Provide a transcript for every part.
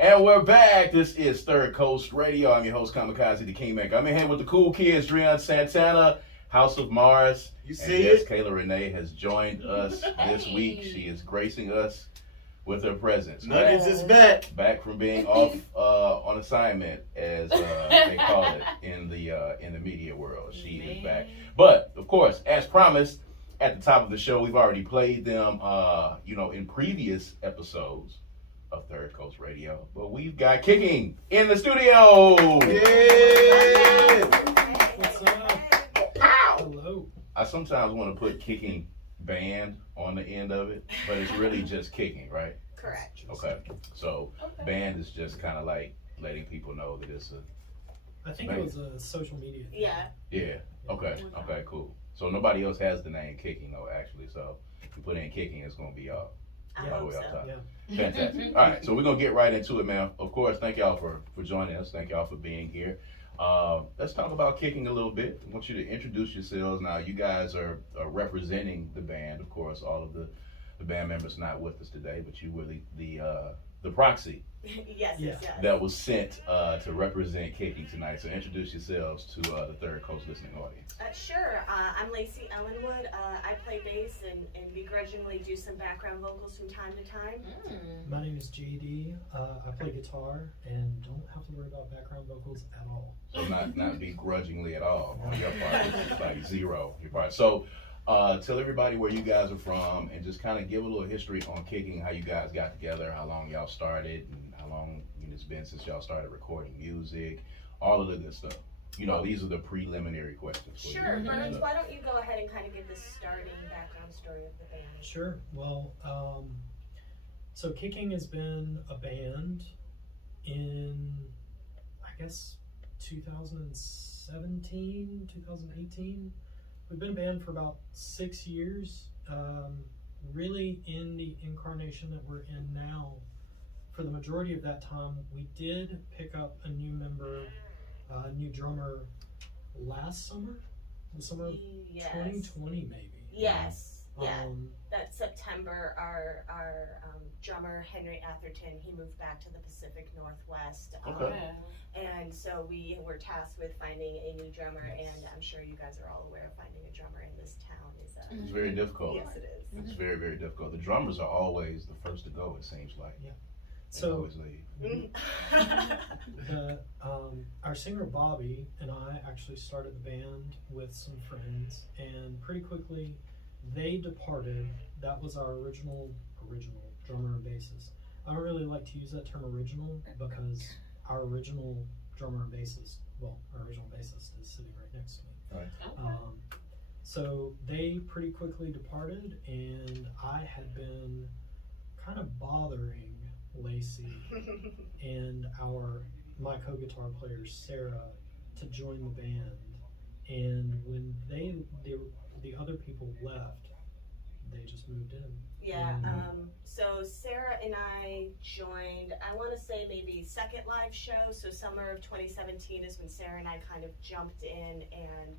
And we're back. This is Third Coast Radio. I'm your host, Kamikaze the Kingmaker. I'm in here with the cool kids, Dreon Santana, House of Mars. You see yes, it? Kayla Renee has joined us this week. She is gracing us with her presence. Nuggets is back. Back from being off on assignment, as they call it in the media world. She is back. But, of course, as promised, at the top of the show, we've already played them, in previous episodes of Third Coast Radio. But we've got Kicking in the studio. Yeah. What's up? Pow! Hello. I sometimes want to put Kicking Band on the end of it, but it's really just Kicking, right? Correct. Okay. So band is just kind of like letting people know that it's a... I think it was a social media thing. Yeah. Okay, cool. So nobody else has the name Kicking, though, actually. So if you put in Kicking, it's going to be all I the hope way up so. top. Yeah. Fantastic. All right, so we're going to get right into it, man. Of course, thank y'all for joining us. Thank y'all for being here. Let's talk about Kicking a little bit. I want you to introduce yourselves. Now, you guys are representing the band. Of course, all of the band members not with us today, but you were the proxy yes. that was sent to represent Kicking tonight. So introduce yourselves to the Third Coast listening audience. Sure. I'm Lacey Ellenwood. I play bass and begrudgingly do some background vocals from time to time. My name is JD. I play guitar and don't have to worry about background vocals at all. So not begrudgingly at all on your part. It's like zero your part. So tell everybody where you guys are from and just kind of give a little history on Kicking, how you guys got together, how long y'all started, and how long it's been since y'all started recording music, all of the good stuff. These are the preliminary questions. Sure. Why don't you go ahead and kind of give the starting background story of the band? Sure. Well, so Kicking has been a band in, I guess, 2017, 2018. We've been a band for about 6 years, really in the incarnation that we're in now. For the majority of that time, we did pick up a new member, a new drummer last summer, the summer of 2020 maybe. Yes. That September, our drummer Henry Atherton, he moved back to the Pacific Northwest. And so we were tasked with finding a new drummer, and I'm sure you guys are all aware of finding a drummer in this town It's very difficult. Yes, it is. It's very, very difficult. The drummers are always the first to go, it seems like. Yeah. They So always leave. our singer Bobby and I actually started the band with some friends, and pretty quickly they departed. That was our original drummer and bassist. I don't really like to use that term original because our original drummer and bassist, our original bassist is sitting right next to me. Right. So they pretty quickly departed, and I had been kind of bothering Lacey and my co-guitar player Sarah to join the band. And when the other people left, they just moved in. So Sarah and I joined, I want to say maybe second live show. So summer of 2017 is when Sarah and I kind of jumped in and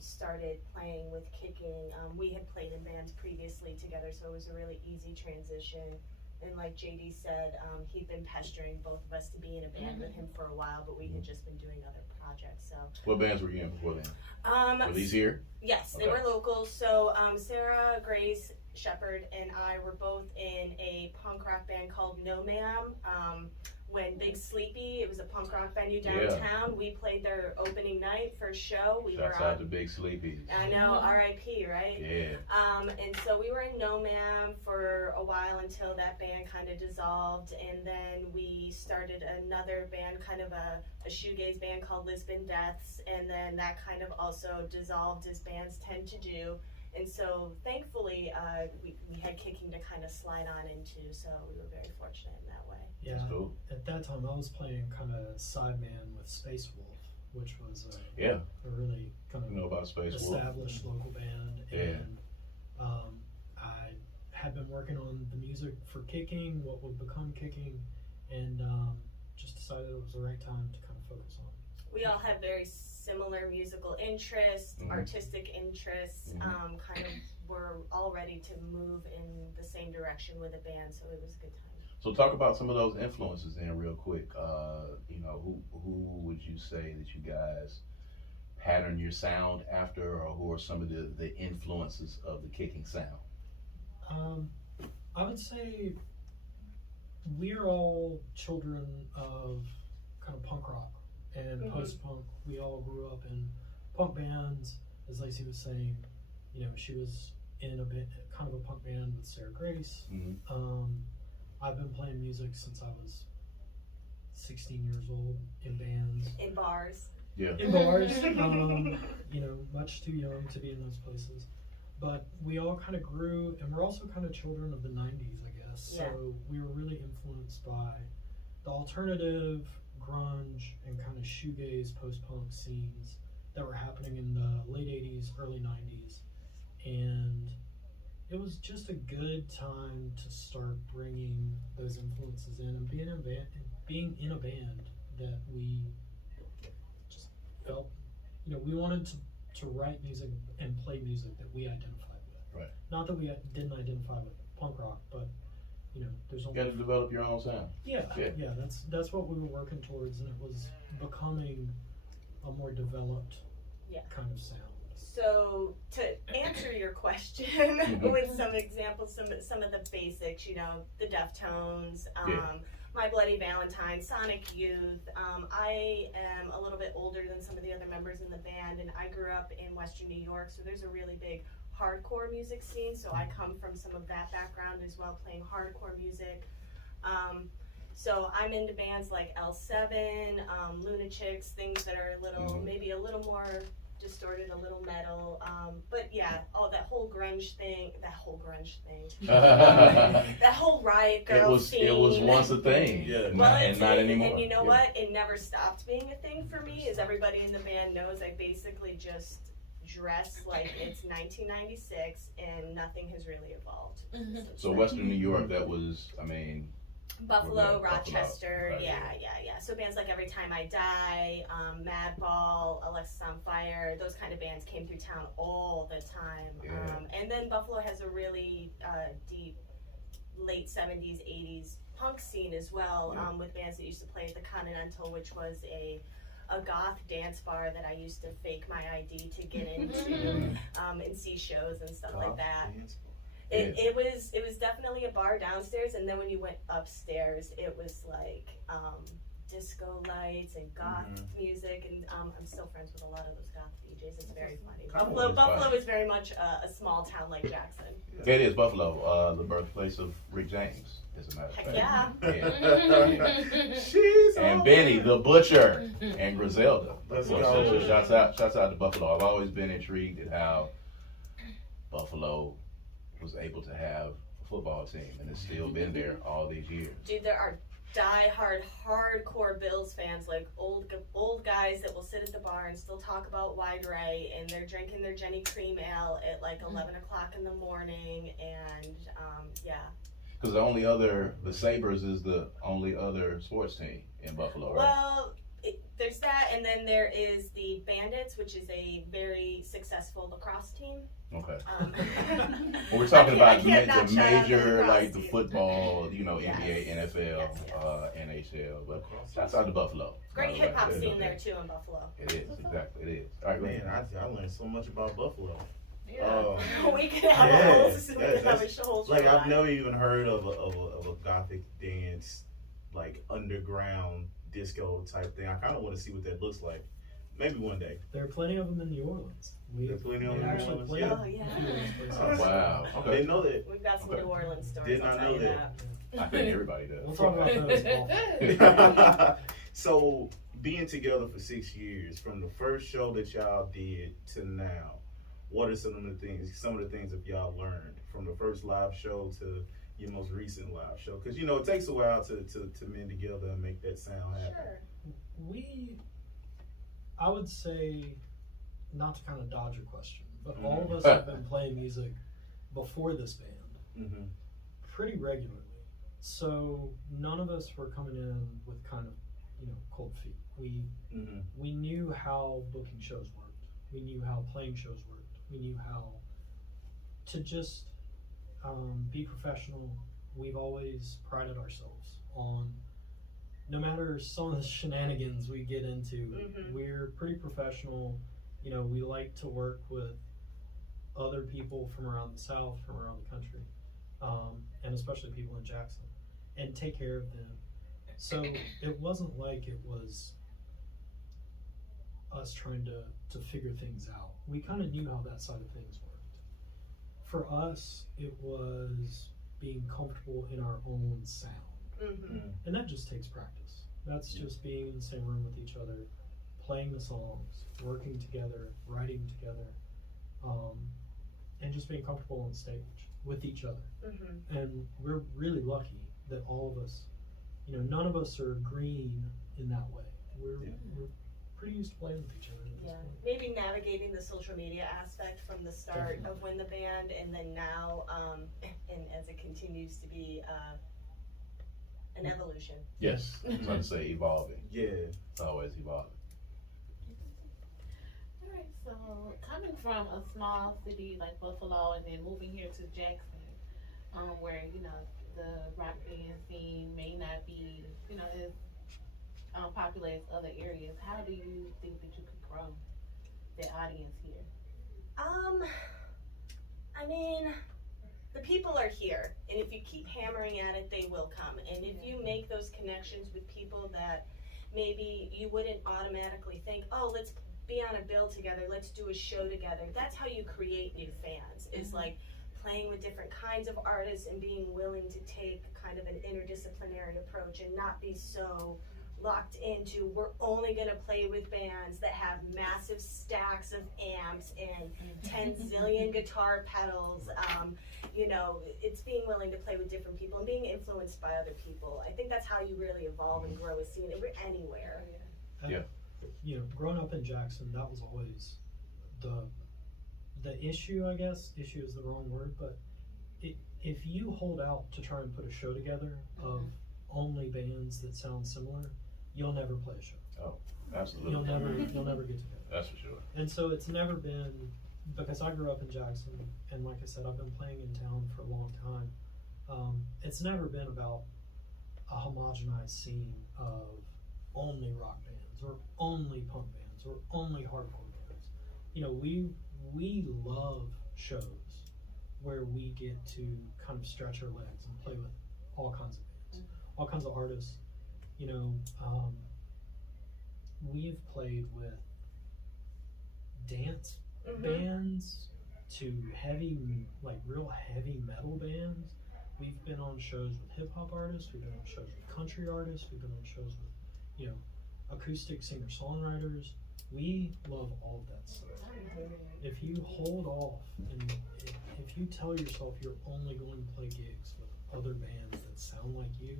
started playing with Kicking. We had played in bands previously together, so it was a really easy transition. And like JD said, he'd been pestering both of us to be in a band with him for a while, but we had just been doing other projects. So What bands were you in before then? Were these here? Yes, Okay. they were local. So Sarah, Grace, Shepard, and I were both in a punk rock band called No Ma'am. When Big Sleepy, it was a punk rock venue downtown. We played their opening night for a show. Shouts out to Big Sleepy. I know, R.I.P., right? Yeah. And so we were in No Ma'am for a while until that band kind of dissolved, and then we started another band, kind of a shoegaze band called Lisbon Deaths, and then that kind of also dissolved, as bands tend to do. And so thankfully we had Kicking to kind of slide on into, so we were very fortunate in that way. Yeah. That's cool. At that time, I was playing kind of sideman with Space Wolf, which was a really kind of about Space Wolf. established local band. And I had been working on the music for Kicking, what would become Kicking, and just decided it was the right time to kind of focus on it. We all have very similar musical interests, artistic interests, kind of we're all ready to move in the same direction with a band, so it was a good time. So talk about some of those influences then real quick. You know, who would you say that you guys pattern your sound after, or who are some of the influences of the kicking sound? I would say we are all children of kind of punk rock and post-punk. We all grew up in punk bands. As Lacey was saying, you know, she was in a bit, kind of a punk band with Sarah Grace. I've been playing music since I was 16 years old in bands. In bars. Yeah. In bars, you know, much too young to be in those places. But we all kind of grew, and we're also kind of children of the 90s, I guess. Yeah. So we were really influenced by the alternative, grunge, and kind of shoegaze post-punk scenes that were happening in the late 80s, early 90s. And it was just a good time to start bringing those influences in and being in a band that we just felt, you know, we wanted to write music and play music that we identified with. Right. Not that we didn't identify with punk rock, but you know, there's You got to develop your own sound. yeah. That's what we were working towards, and it was becoming a more developed kind of sound. So to answer your question with some examples, some of the basics, you know, the Deftones, My Bloody Valentine, Sonic Youth. I am a little bit older than some of the other members in the band, and I grew up in Western New York, so there's a really big hardcore music scene. So I come from some of that background as well, playing hardcore music. So I'm into bands like L7, Lunatics, things that are a little, maybe a little more distorted, a little metal, but yeah, that whole grunge thing, that whole riot girl scene. It was once a thing, and not anymore. And you know what? It never stopped being a thing for me. As everybody in the band knows, I basically just dress like it's 1996, and nothing has really evolved. So Western New York, that was, I mean, Buffalo, Rochester, Buffalo. Yeah. So bands like Every Time I Die, Madball, Alexis on Fire, those kind of bands came through town all the time. And then Buffalo has a really deep late 70s, 80s punk scene as well, with bands that used to play at the Continental, which was a goth dance bar that I used to fake my ID to get into and see shows and stuff like that. It was definitely a bar downstairs, and then when you went upstairs, it was like disco lights and goth music, and I'm still friends with a lot of those goth DJs. It's very funny. Buffalo is very much a small town like Jackson. It is Buffalo, the birthplace of Rick James, as a matter of fact. Yeah. And Benny the Butcher and Griselda. Let's So go. shouts out to Buffalo. I've always been intrigued at how Buffalo was able to have a football team, and it's still been there all these years. Dude, there are die-hard, hardcore Bills fans, like old guys that will sit at the bar and still talk about wide right, and they're drinking their Jenny Cream Ale at like 11 o'clock in the morning, and Because the Sabres is the only other sports team in Buffalo, right? Well, there's that, and then there is the Bandits, which is a very successful lacrosse team. Okay. Well, we're talking about the not shout out the major, lacrosse like the team. football, you know, Yes. NBA, NFL, Yes. NHL, but shouts out to Buffalo. Great hip hop There's no scene there doubt. too in Buffalo. It is, exactly, it is. All right, Man, man. I learned so much about Buffalo. We could have a whole show Like I've on it. never even heard of a gothic dance, like underground disco type thing. I kind of want to see what that looks like. Maybe one day. There are plenty of them in New Orleans. There are plenty of them in New actually Orleans, played yeah. a few of those Oh, places. wow. I Okay. didn't know that. We've got some Okay. New Orleans stories. Did I'll not tell know you that. I think everybody does. We'll talk about those off. So being together for 6 years, from the first show that y'all did to now, what are some of the things that y'all learned from the first live show to your most recent live show? Because you know it takes a while to mend together and make that sound happen. Sure. I would say, not to kind of dodge your question, but all of us have been playing music before this band pretty regularly. So none of us were coming in with kind of, cold feet. We knew how booking shows worked. We knew how playing shows worked. We knew how to just be professional we've always prided ourselves on, no matter some of the shenanigans we get into, we're pretty professional. You know, we like to work with other people from around the South, from around the country, and especially people in Jackson, and take care of them. So it wasn't like it was us trying to figure things out. We kind of knew how that side of things worked. For us, it was being comfortable in our own sound. And that just takes practice. That's just being in the same room with each other, playing the songs, working together, writing together, and just being comfortable on stage with each other. And we're really lucky that all of us, you know, none of us are green in that way. We're pretty used to playing with each other. Yeah, maybe navigating the social media aspect from the start of when the band, and then now, and as it continues to be an evolution. Yes, I was about to say evolving. Yeah. It's always evolving. All right, so coming from a small city like Buffalo and then moving here to Jackson, where, you know, the rock band scene may not be, you know, as popular as other areas, how do you think that you could grow the audience here? I mean, the people are here, and if you keep hammering at it, they will come. And if you make those connections with people that maybe you wouldn't automatically think, oh, let's be on a bill together, let's do a show together. That's how you create new fans, is like playing with different kinds of artists and being willing to take kind of an interdisciplinary approach and not be so locked into, we're only gonna play with bands that have massive stacks of amps and 10 zillion guitar pedals. You know, it's being willing to play with different people and being influenced by other people. I think that's how you really evolve and grow a scene anywhere. Yeah. You know, growing up in Jackson, that was always the issue, I guess. Issue is the wrong word, but if you hold out to try and put a show together of only bands that sound similar, you'll never play a show. Oh, absolutely. You'll never get together. That's for sure. And so it's never been, because I grew up in Jackson, and like I said, I've been playing in town for a long time. It's never been about a homogenized scene of only rock bands or only punk bands or only hardcore bands. You know, we love shows where we get to kind of stretch our legs and play with all kinds of bands, all kinds of artists. You know, we've played with dance bands to heavy, like real heavy metal bands. We've been on shows with hip hop artists. We've been on shows with country artists. We've been on shows with, you know, acoustic singer-songwriters. We love all of that stuff. If you hold off and if you tell yourself you're only going to play gigs with other bands that sound like you,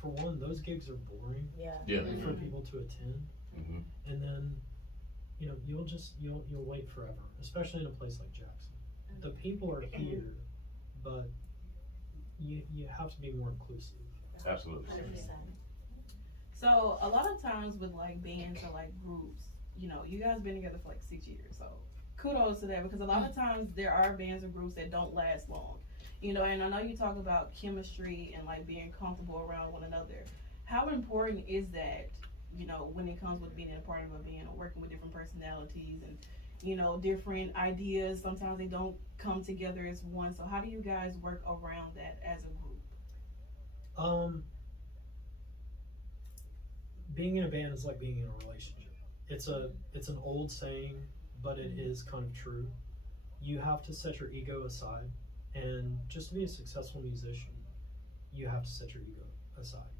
for one, those gigs are boring for people to attend. And then, you know, you'll wait forever, especially in a place like Jackson. The people are here, but you have to be more inclusive. Absolutely. 100%. So a lot of times with like bands or like groups, you know, you guys been together for like 6 years, so kudos to that, because a lot of times there are bands or groups that don't last long, you know. And I know you talk about chemistry and like being comfortable around one another. How important is that, you know, when it comes with being a part of a band or working with different personalities and, you know, different ideas? Sometimes they don't come together as one. So how do you guys work around that as a group? Being in a band is like being in a relationship. It's an old saying, but it is kind of true. You have to set your ego aside, and just to be a successful musician, you have to set your ego aside.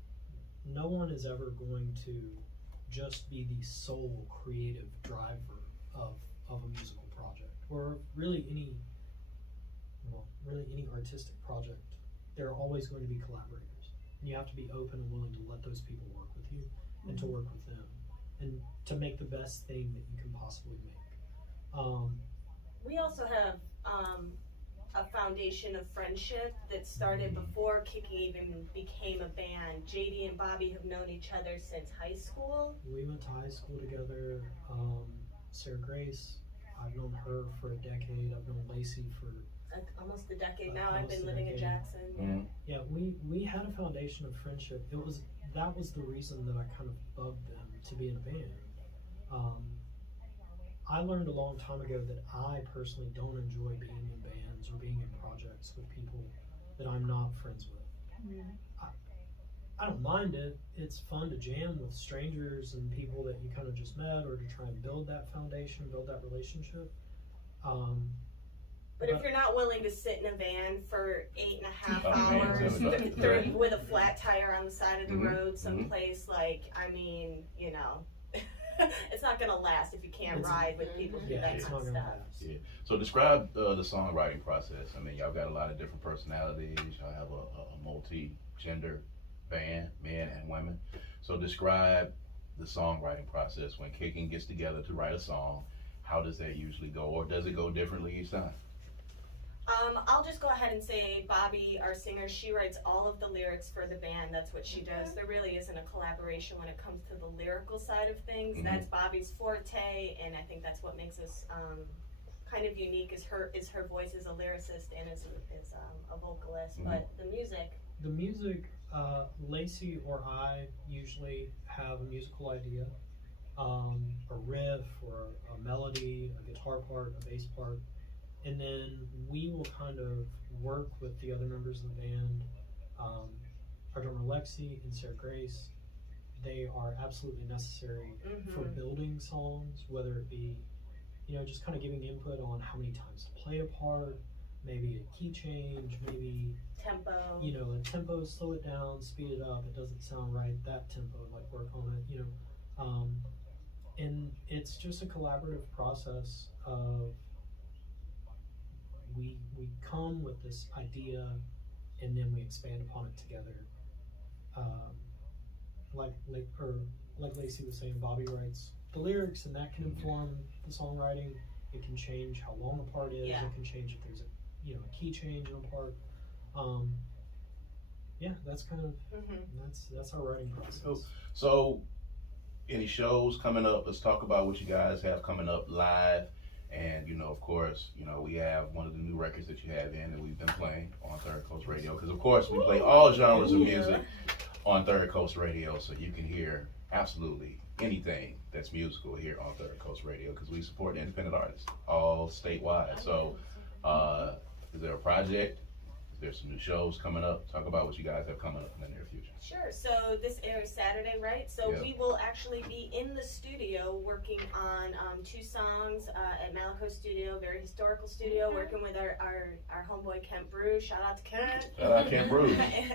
No one is ever going to just be the sole creative driver of a musical project, or really any artistic project. There are always going to be collaborators, and you have to be open and willing to let those people work with you and to work with them and to make the best thing that you can possibly make. We also have a foundation of friendship that started before Kiki even became a band. JD and Bobby have known each other since high school. We went to high school together. Sarah Grace, I've known her for a decade. I've known Lacey for almost a decade now. I've Almost been a living in decade. Jackson. Mhm. Yeah, we had a foundation of friendship. That was the reason that I kind of bugged them to be in a band. I learned a long time ago that I personally don't enjoy being in bands or being in projects with people that I'm not friends with. I don't mind it. It's fun to jam with strangers and people that you kind of just met, or to try and build that foundation, build that relationship. But if you're not willing to sit in a van for 8.5 Oh, man, hours tell me about it. with a flat tire on the side of the Mhm, road someplace, like, I mean, you know, it's not gonna last if you can't It's- ride with people who do Yeah, that it's kind not of gonna stuff. last. Yeah. So describe the songwriting process. I mean, y'all got a lot of different personalities. Y'all have a multi-gender band, men and women. So describe the songwriting process when Kicking gets together to write a song. How does that usually go, or does it go differently each time? I'll just go ahead and say Bobby, our singer, she writes all of the lyrics for the band. That's what she does. There really isn't a collaboration when it comes to the lyrical side of things. Mhm. That's Bobby's forte, and I think that's what makes us kind of unique. Is her voice as a lyricist and as a vocalist. Mhm. But the music. The music, Lacey or I usually have a musical idea, a riff or a melody, a guitar part, a bass part, and then we will kind of work with the other members of the band. Our drummer Lexi and Sarah Grace, they are absolutely necessary for building songs, whether it be, just kind of giving input on how many times to play a part, maybe a key change, maybe Tempo. a tempo, slow it down, speed it up, it doesn't sound right, that tempo, like work on it, and it's just a collaborative process of we come with this idea and then we expand upon it together. Like Lacey was saying, Bobby writes the lyrics and that can inform the songwriting. It can change how long a part is, Yeah. it can change if there's a key change in a part. That's kind of that's our writing process. Cool. So, any shows coming up? Let's talk about what you guys have coming up live. And, of course, we have one of the new records that you have in that we've been playing on Third Coast Radio. Because, of course, we play all genres of music on Third Coast Radio. So you can hear absolutely anything that's musical here on Third Coast Radio. Because we support independent artists all statewide. So, is there a project? Is there some new shows coming up? Talk about what you guys have coming up in the near future. Sure. So this airs Saturday, right? So Yeah. we will actually be in the studio working on 2 songs at Malaco Studio, very historical studio, working with our homeboy Kent Brew. Shout out to Kent. Shout out Kent Brew.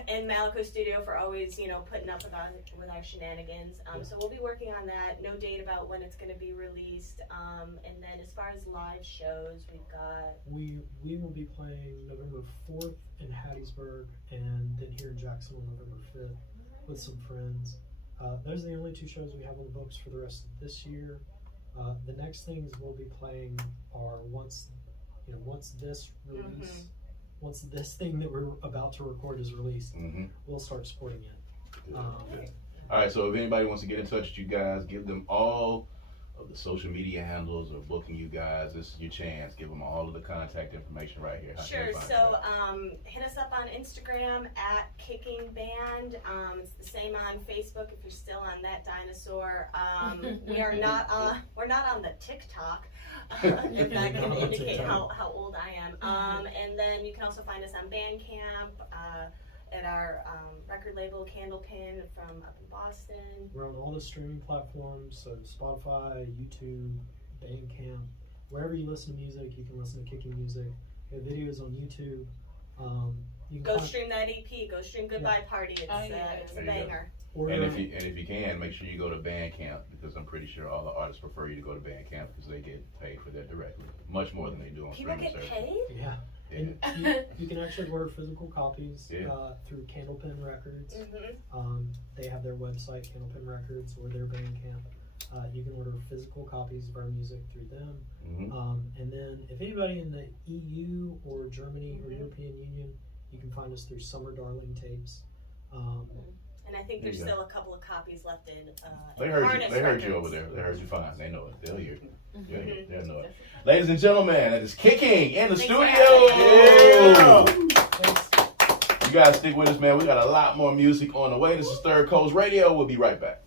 And Malaco Studio for always, putting up with our shenanigans. So we'll be working on that. No date about when it's going to be released. And then as far as live shows, we've got. We will be playing November 4th in Hattiesburg, and then here in Jackson on November 5th with some friends. Those are the only 2 shows we have on the books for the rest of this year. The next things we'll be playing are once this release, once this thing that we're about to record is released, we'll start supporting it. All right, so if anybody wants to get in touch with you guys, give them all of the social media handles or booking you guys. This is your chance. Give them all of the contact information right here. How can Sure. they find So you? hit us up on Instagram at Kicking Band. It's the same on Facebook if you're still on that dinosaur. We're not on the TikTok. If that can indicate how old I am. And then you can also find us on Bandcamp. At our record label Candlepin from up in Boston. We're on all the streaming platforms, so Spotify, YouTube, Bandcamp, wherever you listen to music, you can listen to Kicking music. We have videos on YouTube. You can Go stream that EP. Go stream Goodbye Party. It's a There you go. banger. And if you can, make sure you go to Bandcamp, because I'm pretty sure all the artists prefer you to go to Bandcamp because they get paid for that directly, much more than they do on People streaming get services. paid? Yeah. Yeah. And you can actually order physical copies Yeah. through Candlepin Records. Mm-hmm. They have their website, Candlepin Records, or their Bandcamp. You can order physical copies of our music through them. And then if anybody in the EU or Germany or European Union, you can find us through Summer Darling Tapes. And I think there's still a couple of copies left in. They heard you. Harness They heard you Records. over there. They heard you fine. They know it. They'll hear you. Mhm. They'll know it. Ladies and gentlemen, it is kicking in the Thanks studio. for having You guys stick with us, man. We got a lot more music on the way. This is Third Coast Radio. We'll be right back.